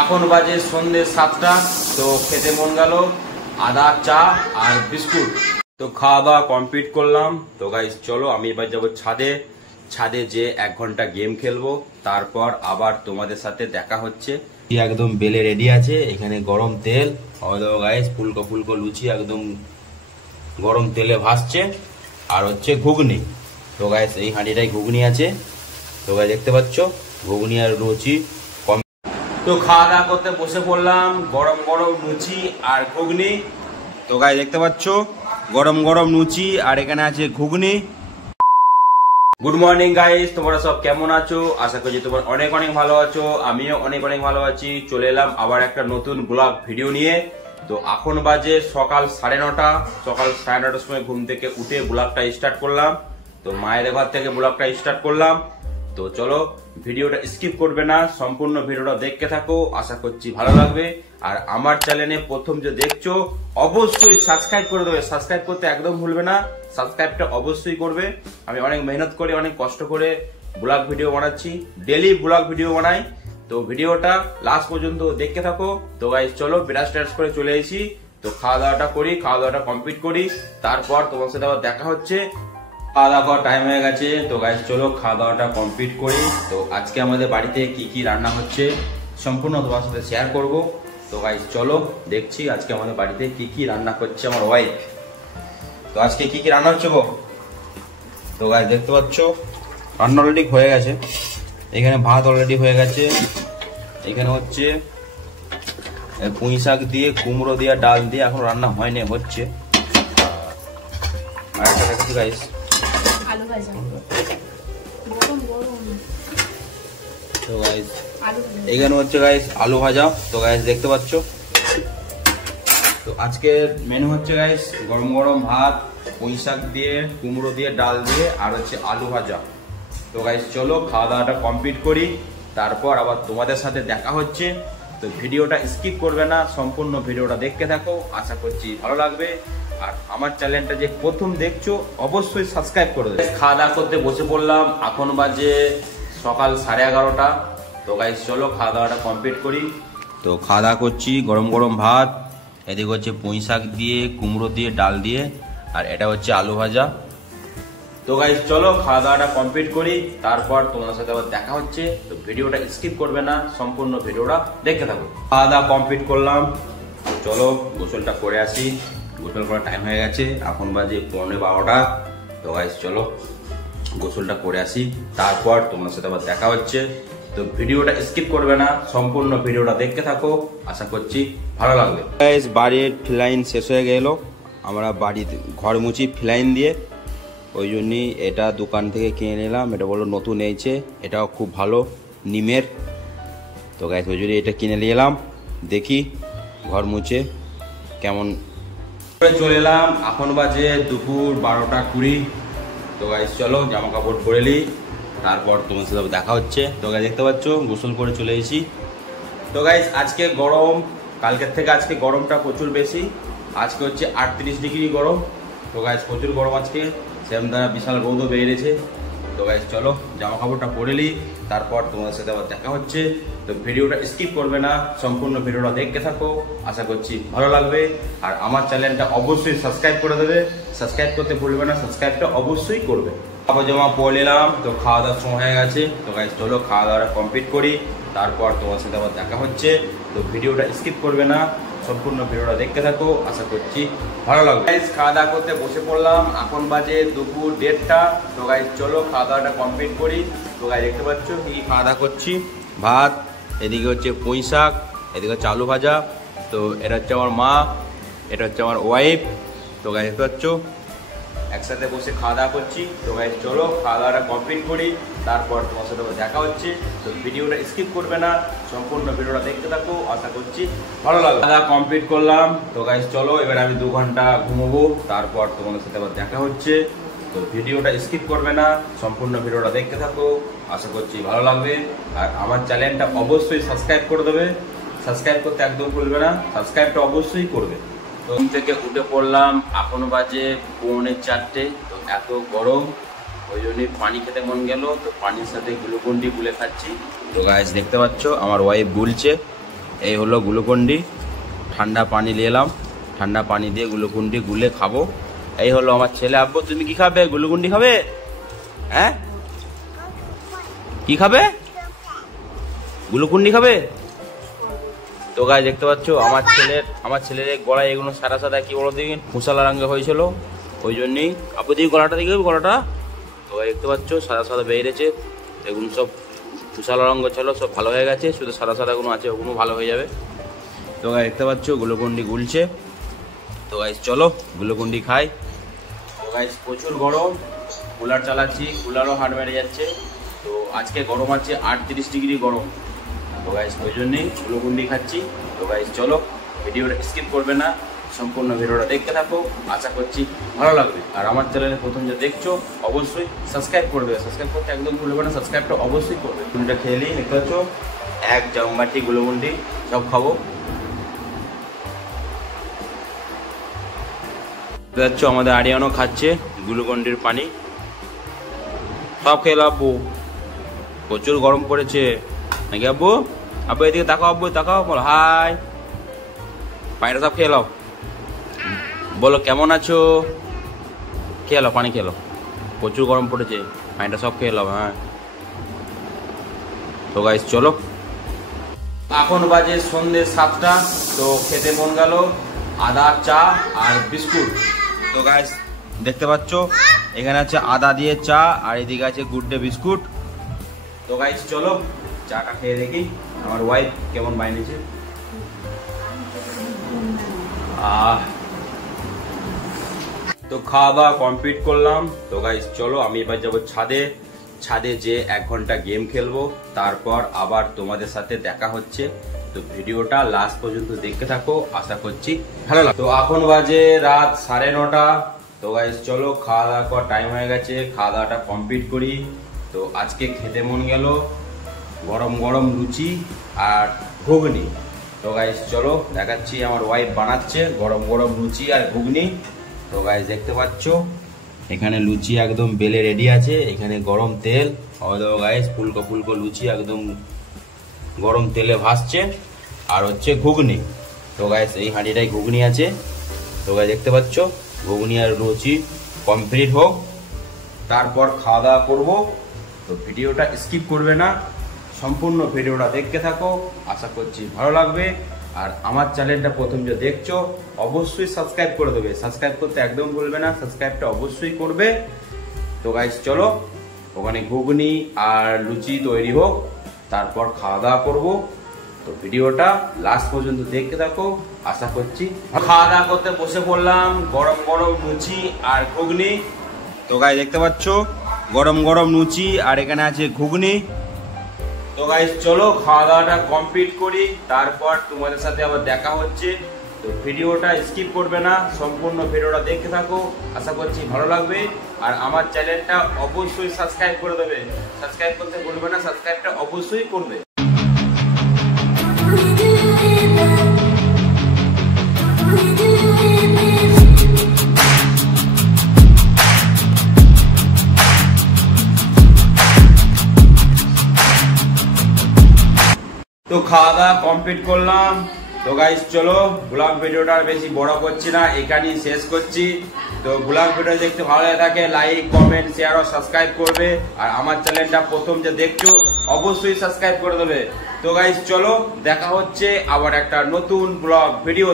এখন বাজে সন্ধ্যে 7টা। তো খেতে মন গেল আদা চা আর বিস্কুট। তো খাওয়া দাওয়া কমপ্লিট করলাম। তো গাইস চলো আমি এবার যাবো ছাদে যে 1 ঘন্টা গেম খেলবো, তারপর আবার তোমাদের সাথে দেখা হচ্ছে। একদম বেলে রেডি আছে, এখানে গরম তেল গাইস, ফুলকো ফুলকো লুচি একদম গরম তেলে ভাসছে, আর হচ্ছে ঘুগনি। তো গাইস এই হাঁড়িটাই ঘুগনি আছে। তো গাইস দেখতে পাচ্ছ ঘুগনি আর লুচি। তো খাওয়া দাওয়া করতে বসে পড়লাম, গরম গরম লুচি আর ঘুগনি। তো গাইস দেখতে পাচ্ছ গরম গরম লুচি আর এখানে আছে ঘুগনি। গুড মর্নিং গাইস, তোমরা সব কেমন আছো? আশা করছি তোমরা অনেক অনেক ভালো আছো। আমিও অনেক অনেক ভালো আছি। চলে এলাম আবার একটা নতুন ব্লগ ভিডিও নিয়ে। তো এখন বাজে সকাল 9:30। সকাল 9:30টার সময় ঘুম থেকে উঠে ব্লগটা স্টার্ট করলাম। তো মায়ের ঘর থেকে ব্লগটা স্টার্ট করলাম। তো চলো ভিডিওটা স্কিপ করবে না, সম্পূর্ণ ভিডিওটা দেখতে থাকো, আশা করছি ভালো লাগবে। আর আমার চ্যানেলে প্রথম যে দেখছো অবশ্যই সাবস্ক্রাইব করে দেবে, সাবস্ক্রাইব করতে একদম ভুলবে না, সাবস্ক্রাইবটা অবশ্যই করবে। আমি অনেক মেহনত করে অনেক কষ্ট করে ব্লগ ভিডিও বানাচ্ছি, ডেলি ব্লগ ভিডিও বানাই। তো ভিডিওটা লাস্ট পর্যন্ত দেখতে থাকো। তো গাইস চলো ব্রাশ ট্রাশ করে চলে এসেছি। তো খাওয়া দাওয়াটা করি, খাওয়া দাওয়াটা কমপ্লিট করি, তারপর তোমার সাথে আবার দেখা হচ্ছে। খাওয়া দাওয়া করার টাইম হয়ে গেছে। তো গাইস চলো খাওয়া দাওয়াটা কমপ্লিট করি। তো আজকে আমাদের বাড়িতে কি কি রান্না হচ্ছে সম্পূর্ণ তোমার সাথে শেয়ার করব। তো গাইস চলো দেখছি আজকে আমাদের বাড়িতে কি কি রান্না করছে আমার ওয়াইফ। তো আজকে কি কি রান্না হচ্ছে গো? তো গাইস দেখতে পাচ্ছ রান্না অলরেডি হয়ে গেছে। এখানে ভাত অলরেডি হয়ে গেছে। এখানে হচ্ছে পুঁই শাক দিয়ে কুমড়ো দিয়ে ডাল দিয়ে এখন রান্না হয়নি, হচ্ছে। আর একটা দেখছি গাইস আলু ভাজা। তো গাইস এখানে হচ্ছে গাইস আলু ভাজা। তো গাইস দেখতে পাচ্ছ। তো আজকের মেনু হচ্ছে গাইস গরম গরম ভাত, পুঁই শাক দিয়ে কুমড়ো দিয়ে ডাল দিয়ে আর হচ্ছে আলু ভাজা। তো গাইস চলো খাওয়া দাওয়াটা কমপ্লিট করি, তারপর আবার তোমাদের সাথে দেখা হচ্ছে। তো ভিডিওটা স্কিপ করবে না, সম্পূর্ণ ভিডিওটা দেখতে থাকো, আশা করছি ভালো লাগবে। আর আমার চ্যানেলটা যে প্রথম দেখছো অবশ্যই সাবস্ক্রাইব করে দেবে। খাওয়া দাওয়া করতে বসে পড়লাম, এখন বাজে সকাল 11:30। তো গাইস চলো খাওয়া দাওয়াটা কমপ্লিট করি। তো খাওয়া দাওয়া করছি, গরম গরম ভাত, এদিকে হচ্ছে পুঁই শাক দিয়ে কুমড়ো দিয়ে ডাল দিয়ে, আর এটা হচ্ছে আলু ভাজা। তো গাইস চলো খাওয়া দাওয়াটা কমপ্লিট করি, তারপর তোমার সাথে আবার দেখা হচ্ছে। তো ভিডিওটা স্কিপ করবে না, সম্পূর্ণ ভিডিওটা দেখতে থাকো। খাওয়া দাওয়া কমপ্লিট করলাম। চলো গোসলটা করে আসি, গোসল করার টাইম হয়ে গেছে, এখন বাজে 11:15। তো গাইস চলো গোসলটা করে আসি, তারপর তোমার সাথে আবার দেখা হচ্ছে। তো ভিডিওটা স্কিপ করবে না, সম্পূর্ণ ভিডিওটা দেখতে থাকো, আশা করছি ভালো লাগবে। গাইস বাড়ির ফিলাইন শেষ হয়ে গেল, আমরা বাড়িতে ঘর মুছি ফিলাইন দিয়ে, ওই জন্যই এটা দোকান থেকে কিনে নিলাম। এটা বললো নতুন এইছে, এটাও খুব ভালো নিমের। তো গাইস ওই জন্য এটা কিনে নিয়ে এলাম, দেখি ঘর মুছে কেমন। চলে এলাম, এখন বাজে দুপুর 12:20। তো গাইস চলো জামা কাপড় পরে নিই, তারপর তোমার সাথে দেখা হচ্ছে। তো গাইস দেখতে পাচ্ছ গোসল করে চলে এসেছি। তো গাইস আজকে গরম, কালকের থেকে আজকে গরমটা প্রচুর বেশি। আজকে হচ্ছে 38 ডিগ্রি গরম। তো গাইস প্রচুর গরম আজকে, সেরকম দ্বারা বিশাল রোদও বেরিয়েছে। তো গাইস চলো জামা কাপড়টা পরে নিই, তারপর তোমাদের সাথে আবার দেখা হচ্ছে। তো ভিডিওটা স্কিপ করবে না, সম্পূর্ণ ভিডিওটা দেখতে থাকো, আশা করছি ভালো লাগবে। আর আমার চ্যানেলটা অবশ্যই সাবস্ক্রাইব করে দেবে, সাবস্ক্রাইব করতে ভুলবে না, সাবস্ক্রাইবটা অবশ্যই করবে। কাপড় জামা পরে নিলাম, তো খাওয়া দাওয়ার সময় হয়ে গেছে। তো গাইস চলো খাওয়া দাওয়াটা কমপ্লিট করি, তারপর তোমার সাথে আবার দেখা হচ্ছে। তো ভিডিওটা স্কিপ করবে না, সম্পূর্ণ ভিডিওটা দেখতে থাকো, আশা করছি ভালো লাগবে। গাইস খাওয়া দাওয়া করতে বসে পড়লাম, এখন বাজে দুপুর 1:30। তো গাইস চলো খাওয়া দাওয়াটা কমপ্লিট করি। তো গাইস দেখতে পাচ্ছ কি খাওয়া দাওয়া করছি, ভাত, এদিকে হচ্ছে পুঁই শাক, এদিকে হচ্ছে আলু ভাজা। তো এটা হচ্ছে আমার মা, এটা হচ্ছে আমার ওয়াইফ। তো গাইস দেখতে পাচ্ছ একসাথে বসে খাওয়া দাওয়া করছি। তো গাইস চলো খাওয়া দাওয়াটা কমপ্লিট করি, তারপর তোমার সাথে দেখা হচ্ছে। তো ভিডিওটা স্কিপ করবে না, সম্পূর্ণ ভিডিওটা দেখতে থাকো, আশা করছি ভালো লাগবে। খাওয়া দাওয়া কমপ্লিট করলাম। তো গাইস চলো এবার আমি 2 ঘন্টা ঘুমোবো, তারপর তোমাদের সাথে আবার দেখা হচ্ছে। তো ভিডিওটা স্কিপ করবে না, সম্পূর্ণ ভিডিওটা দেখতে থাকো, আশা করছি ভালো লাগবে। আর আমার চ্যানেলটা অবশ্যই সাবস্ক্রাইব করে দেবে, সাবস্ক্রাইব করতে একদম ভুলবে না, সাবস্ক্রাইবটা অবশ্যই করবে। তো ঘুম থেকে উঠে পড়লাম, এখন বাজে 3:45। তো এত গরম, ওই জন্যই পানি খেতে মন গেল। তো পানির সাথে গ্লুকন ডি গুলে খাচ্ছি। তো গাইস দেখতে পাচ্ছ আমার ওয়াইফ গুলছে। এই হলো গ্লুকন্ডি, ঠান্ডা পানি নিয়ে এলাম, ঠান্ডা পানি দিয়ে গ্লুকন্ডি গুলে খাবো। এই হলো আমার ছেলে। আব্বু তুমি কি খাবে? গ্লুকন্ডি খাবে? হ্যাঁ কি খাবে? গ্লুকন্ডি খাবে? তো গাই দেখতে পাচ্ছ আমার ছেলের গলায় এগুলো সাদা সাদা কি বলো দেখি ফুসালা রঙে হয়েছিল, ওই জন্যই। আব্বু দিকে গলাটা দেখবে, গলাটা তো দেখতে পাচ্ছ সাদা সাদা বেরিয়েছে, এগুলো সব ফুসালা রঙ ছিল, সব ভালো হয়ে গেছে, শুধু সাদা সাদা গুলো আছে, ওগুলো ভালো হয়ে যাবে। তো গাই দেখতে পাচ্ছ গ্লুকন্ডি গুলছে। তো গাইস চলো গ্লুকন্ডি খাই। তো গাইস প্রচুর গরম, কুলার চালাচ্ছি, কুলারও হাট মেরে যাচ্ছে। তো আজকে গরম আছে 38 ডিগ্রি গরম। তো গাইস ওই জন্যই গ্লুকন্ডি খাচ্ছি। তো গাইস চলো ভিডিওটা স্কিপ করবে না, সম্পূর্ণ ভিডিওটা দেখতে থাকো, আশা করছি ভালো লাগবে। আর আমার চ্যানেলে প্রথম যে দেখছো অবশ্যই সাবস্ক্রাইব করবে, সাবস্ক্রাইব করতে একদম ভুলবে না, সাবস্ক্রাইবটা অবশ্যই করবে। গ্লুকন্ডিটা খেয়ে নিই, দেখতে পাচ্ছ এক জামবাটি গ্লুকন্ডি সব খাবো। দেখতে পাচ্ছ আমাদের আরিয়ানও খাচ্ছে গ্লুকন্ডির পানি, সব খেয়ে আব্বু, প্রচুর গরম পড়েছে নাকি আব্বু? আব্বু এদিকে তাকাও, আব্বু তাকাও, বলো হাই, পানিটা সব খেয়ে নাও, বলো কেমন আছো, খেয়ে নাও পানি খেয়ে নাও, প্রচুর গরম পড়েছে, পানিটা সব খেয়ে নাও। হ্যাঁ তো গাইস চলো, এখন বাজে সন্ধ্যে 7টা। তো খেতে মন গেল আদা চা আর বিস্কুট। তো গাইস দেখতে পাচ্ছ এখানে আছে আদা দিয়ে চা আর এদিকে আছে গুড ডে বিস্কুট। তো গাইস চলো চাটা খেয়ে দেখি আমার ওয়াইফ কেমন বানিয়েছে। তো খাওয়া দাওয়া কমপ্লিট করলাম। তো গাইস চলো আমি এবার যাবো ছাদে যে 1 ঘন্টা গেম খেলবো, তারপর আবার তোমাদের সাথে দেখা হচ্ছে। তো ভিডিওটা লাস্ট পর্যন্ত দেখতে থাকো, আশা করছি ভালো লাগবে। তো এখন বাজে রাত 9:30। তো গাইস চলো খাওয়া দাওয়া করার টাইম হয়ে গেছে, খাওয়া দাওয়াটা কমপ্লিট করি। তো আজকে খেতে মন গেল গরম গরম লুচি আর ঘুগনি। তো গাইস চলো দেখাচ্ছি আমার ওয়াইফ বানাচ্ছে গরম গরম লুচি আর ঘুগনি। তো গাইস দেখতে পাচ্ছ এখানে লুচি একদম বেলে রেডি আছে, এখানে গরম তেল, গাইস ফুলকো ফুলকো লুচি একদম গরম তেলে ভাসছে, আর হচ্ছে ঘুগনি। তো গাইস এই হাঁড়িটাই ঘুগনি আছে। তো গাইস দেখতে পাচ্ছ ঘুগনি আর লুচি কমপ্লিট হোক, তারপর খাওয়া দাওয়া করবো। তো ভিডিওটা স্কিপ করবে না, সম্পূর্ণ ভিডিওটা দেখতে থাকো, আশা করছি ভালো লাগবে। আর আমার চ্যানেলটা প্রথম যে দেখছো অবশ্যই সাবস্ক্রাইব করে দেবে, সাবস্ক্রাইব করতে একদম ভুলবে না, সাবস্ক্রাইবটা অবশ্যই করবে। তো গাইস চলো ওখানে ঘুগনি আর লুচি তৈরি হোক, তারপর খাওয়া দাওয়া করবো। তো ভিডিওটা লাস্ট পর্যন্ত দেখতে থাকো, আশা করছি। খাওয়া দাওয়া করতে বসে পড়লাম, গরম গরম লুচি আর ঘুগনি। তো গাইস দেখতে পাচ্ছ গরম গরম লুচি আর এখানে আছে ঘুগনি। তো গাইস চলো খাওয়া দাওয়াটা কমপ্লিট করি, তারপর তোমাদের সাথে আবার দেখা হচ্ছে। তো ভিডিওটা স্কিপ করবে না, সম্পূর্ণ ভিডিওটা দেখতে থাকো, আশা করছি ভালো লাগবে। আর আমার চ্যানেলটা অবশ্যই সাবস্ক্রাইব করে দেবে, সাবস্ক্রাইব করতে ভুলবে না, সাবস্ক্রাইবটা অবশ্যই করবে। তো খাওয়া দাওয়া কমপ্লিট করলাম। তো গাইস চলো ব্লগ ভিডিওটা আর বেশি বড় করছি না, এখানেই শেষ করছি। তো ব্লগ ভিডিও দেখতে ভালো লাগে থাকে লাইক কমেন্ট শেয়ার ও সাবস্ক্রাইব করবে। আর আমার চ্যানেলটা প্রথম যে দেখছো অবশ্যই সাবস্ক্রাইব করে দেবে। তো গাইস চলো দেখা হচ্ছে আবার একটা নতুন ব্লগ ভিডিও।